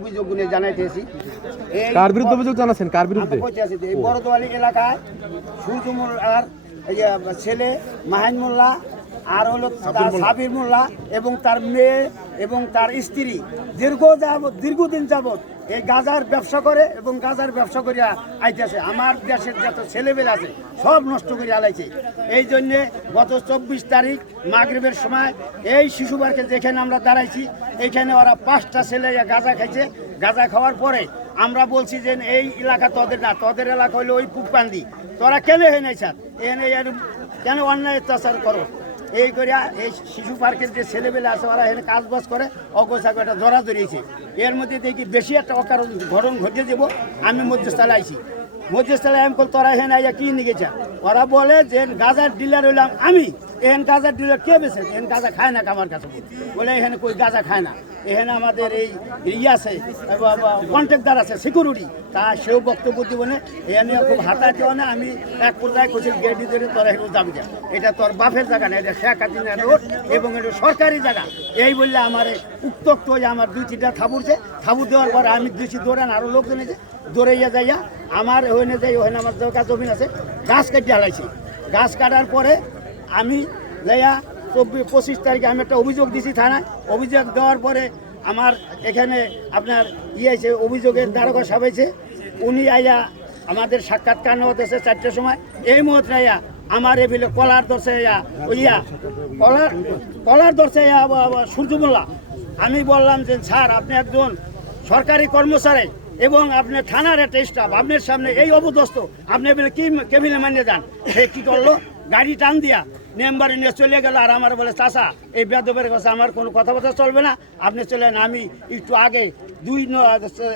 অভিযোগগুলো জানাইতেছি। কার বিরুদ্ধে অভিযোগ জানাচ্ছেন কার বিরুদ্ধে? এই বড়দোয়ালি এলাকায় সূর্যমোল্লার ছেলে মাহিন মোল্লা আর হলো তার সাবির মোল্লা। এবং তার মেয়ে এবং তার স্ত্রী। দীর্ঘ যাবত দীর্ঘদিন যাবত এই গাজার ব্যবসা করে এবং গাজার ব্যবসা করিয়া আইতেছে। আমার দেশের যত ছেলেবেল আছে সব নষ্ট করে আলাইছে এই জন্যে গত চব্বিশ তারিখ মাগরিবের সময় এই শিশুবারকে যেখানে আমরা দাঁড়াইছি এইখানে ওরা পাঁচটা ছেলে গাজা খাইছে। গাজা খাওয়ার পরে আমরা বলছি যে এই এলাকা তোদের না তোদের এলাকা হইল ওই পুকপান্দি। তোরা কেন হয় নাই স্যার এনে কেন অন্যায় অত্যাচার করো? এই করিয়া এই শিশু পার্কের যে ছেলেমেলে আছে, ওরা এখানে কাজ বাজ করে অগোছাক একটা ধরা ধরিয়েছে। এর মধ্যে দেখি বেশি একটা অকারণ ঘটন ঘটে যাব আমি মধ্যস্থলে আইছি। মধ্যস্থলে আমি তোরা এখানে আইয়া কি নিয়ে গেছে? ওরা বলে যে, গাজার ডিলার হইলাম আমি। এখানে গাজার ডিলার কে বেছে এখানে গাজা খায় না আমার কাছে। বলে এখানে কই গাজা খায় না। এখানে আমাদের এই ইয়ে আছে কন্ট্রাক্টার আছে সিকিউরিটি তা সেও বক্তব্য দিব না। এখানে খুব হাতাতে না। আমি এক পর্যায়ে কোচিং গেট ধরে তোরা হেঁটে যাবি যা। এটা তোর বাপের জায়গা না, এটা শেখ হাসিনা রোড এবং এটা সরকারি জায়গা। এই বললে আমার উত্তক্ত হয়ে আমার দুই চিটা থাবুরছে থাবুর দেওয়ার পরে আমি দুই চিট দৌড়ান আরও লোকজন এসে দৌড়াইয়া যাইয়া আমার ওখানে যাই ওখানে আমার জায়গা জমিন আছে, গাছ কেটে হালাইছি গাছ কাটার পরে আমি যাইয়া চব্বিশ, পঁচিশ তারিখে আমি একটা অভিযোগ দিছি থানায়। অভিযোগ দেওয়ার পরে আমার এখানে আপনার ইয়ে আছে অভিযোগের দ্বারকা সাবেছে উনি আইয়া আমাদের সাক্ষাৎকার নেওয়া দেশে চারটের সময়। এই মুহূর্তে আইয়া আমার এবিলে কলার দর্শে ইয়া, কলার কলার দর্শে সূর্যমোল্লা আমি বললাম যে, স্যার, আপনি একজন সরকারি কর্মচারী এবং আপনি থানার একটা স্টাফ আপনার সামনে এই অবদস্ত আপনি কি কেবিনে মানিয়ে যান? সে কি করল? গাড়ি টান দিয়া মেম্বারে নিয়ে চলে গেল আর আমার বলে চাষা এই বেদবের কাছে আমার কোনো কথাবার্তা চলবে না। আপনি চলেন, আমি একটু আগে দুই ন-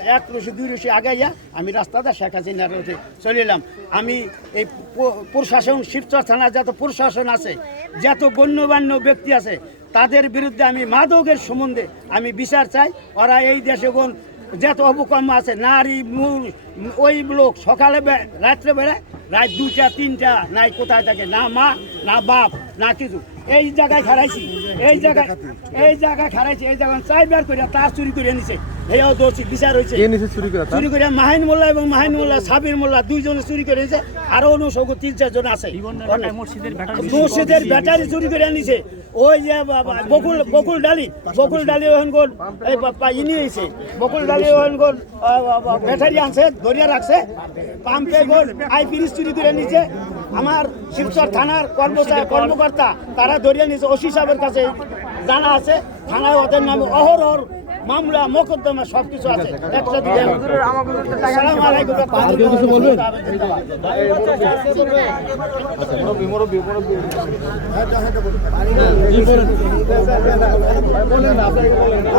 এক রশি, দুই রশি আগে যা আমি রাস্তাতে শেখ হাসিনার রোডে চলে এলাম। আমি এই প্রশাসন, শিবচর থানার যত প্রশাসন আছে, যত গণ্যমান্য ব্যক্তি আছে, তাদের বিরুদ্ধে আমি মাদকের সম্বন্ধে আমি বিচার চাই। ওরা এই দেশে কোন যত অপকর্ম আছে, নারী, মূল, ওই লোক সকালে রাত্রে বেড়ায় রাত দুটা তিনটা, নাই কোথায় থাকে, না মা না বাপ না কিছু। এই জায়গায় খারাইছি এই জায়গায় এই জায়গায় খারাইছি এই জায়গায় চাই বের করে তার চুরি করে নিছে এইও দোষী বিচার হয়েছে কে চুরি করে চুরি করে মাহিন মোল্লা এবং মাহিন মোল্লা সাবির মোল্লা দুইজনে চুরি করে নিছে আরও অনুসঙ্গ তিন চারজন আছে। মসজিদের ব্যাটারি চুরি করে নিছে ওই যে বাবা, বকুল বকুল ডালি বকুল ডালি ওখান গোল এই ইনি হয়েছে বকুল ডালি ওখান গোল ব্যাটারি আনছে ধরিয়া রাখছে পাম্পে গোল আই পিরিস চুরি করে নিছে আমার শিবচর থানার কর্মচারী কর্মকর্তা তারা ধরিয়ে নিছে ওসি সাহেবের কাছে জানা আছে থানায় ওদের নামে অহরহর মামলা মোকদ্দমা সব কিছু আছে একটা দিকে আসসালামু আলাইকুম। আর কিছু বলবেন?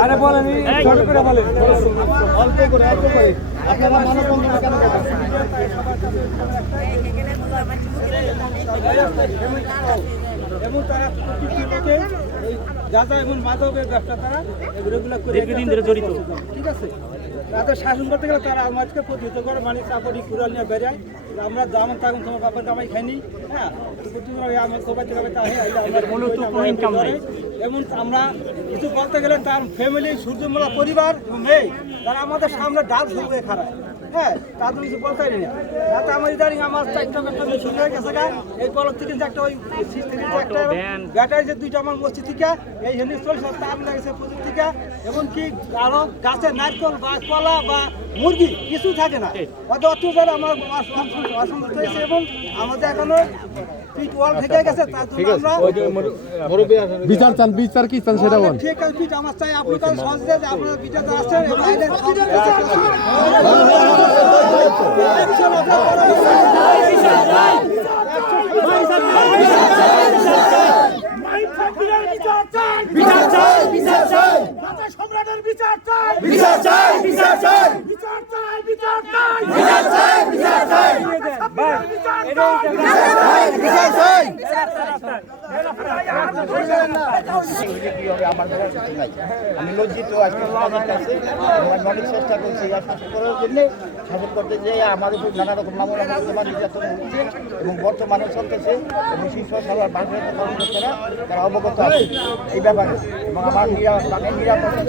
আরে বলেন ছোট করে বলেন। অল্প করে অল্প করে। এবং তারা প্রতিটি লোকে গাঁজা এবং মাদকের ব্যবসা তারা এগুলো করে দীর্ঘদিন ধরে জড়িত। ঠিক আছে? তাদের শাসন করতে গেলে তারা আমাদেরকে প্রতিহত করে মানে চাপড়ি কুড়াল নিয়ে বেড়ায় আমরা যেমন তখন তোমার বাপের কামাই খাইনি হ্যাঁ? আমার সবাই income নাই। এমন আমরা কিছু বলতে গেলে তার ফ্যামিলি সূর্যমোলা পরিবার নেই। তারা আমাদের সামনে ডাল শুরু খারাপ। হ্যাঁ তাদের কিছু পারি না তাতে আমার ইদারিং আমার একটা মেশিন হয়ে গেছে গা। এই কলর থেকে যে একটা ওই একটা ব্যাটারি যে দুইটা আমার মসজিদ থেকে এই হেন্দি চলছে তার লাগছে থেকে এমনকি আরও গাছে নারকল বা কলা বা মুরগি কিছু থাকে না। অত অত্যাচার আমার অসন্তুষ্ট হয়েছে এবং আমাদের এখনও বিচার চান বিচার কি চান সেটা বল। ঠিক আছে আমার চাই আপনার সহজে আপনারা আসছেন বিচার চাই বিচার চাই সম্রাটের বিচার চাই বিচার চাই বিচার চাই বিচার চাই। বিচার চাই বিচার চাই। বিচার চাই বিচার চাই। বিচার চাই কীভাবে আমার দেওয়ার কিছু নাই আমি লজ্জিত আজকে সমাজের কাছে অনেক চেষ্টা করছি শাসন করার জন্য শাসন করতে যে আমাদের উপর নানা রকম নামনা নির্যাতন নির্যাতন হচ্ছে এবং বর্তমানে চলতেছে এবং শীর্ষ সবার ভারপ্রাপ্ত কর্মকর্তারা তারা অবগত আছে এই ব্যাপারে এবং আমার নিরা- মানে নিরাপত্তা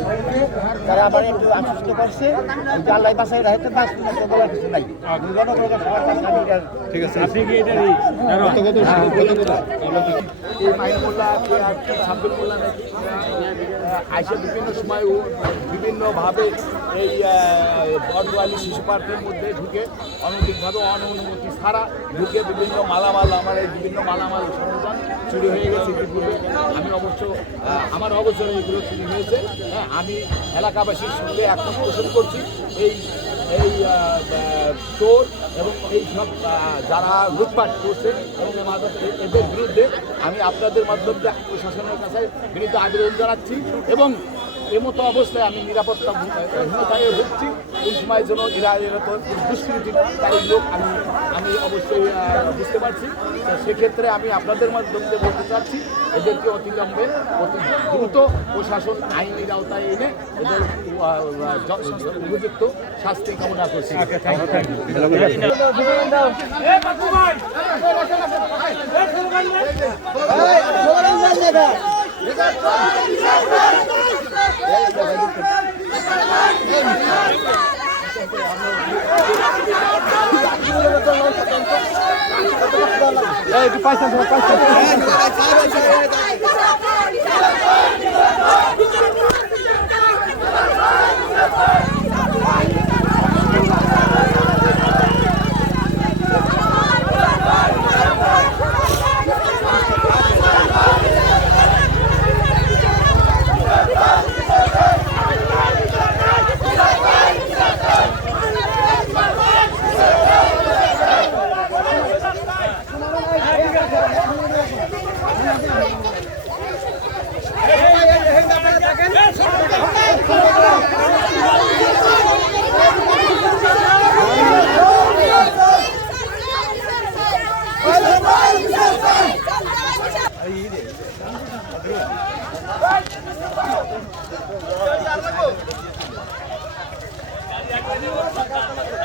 তারা আমার একটু আশ্বস্ত করছে যে আল্লাহ বাসায় রাখতে মিনিট বলার কিছু নাই জনগণের ঠিক আছে। মাইন আইসে বিভিন্ন সময় ও বিভিন্নভাবে এই বটওয়ালি শিশু পার্কের মধ্যে ঢুকে অনৈতিকভাবে অনুমতি ছাড়া ঢুকে বিভিন্ন মালামাল, আমার এই বিভিন্ন মালামাল সরঞ্জাম চুরি হয়ে গেছে ইতিপূর্বে। আমি অবশ্য আমার অবসরে এগুলো চুরি হয়েছে। হ্যাঁ আমি এলাকাবাসীর সঙ্গে এখন পোষণ করছি। এই এই চোর এবং এই সব যারা লুটপাট করছে এবং এদের বিরুদ্ধে আমি আপনাদের মাধ্যমে প্রশাসনের কাছে বিনীত আবেদন জানাচ্ছি এবং এমতো অবস্থায় আমি নিরাপত্তা হীনতায় ভুগছি কোন সময় যেন এরা এরা তো দুষ্কৃতিকারী লোক আমি আমি অবশ্যই বুঝতে পারছি তো সেক্ষেত্রে আমি আপনাদের মাধ্যমে বলতে চাচ্ছি এদেরকে অতিলম্বে অতি দ্রুত প্রশাসন আইনের আওতায় এনে এদের উপযুক্ত শাস্তি কামনা করছি এই একটু পাইছেন তোমার পাইছেন Thank you.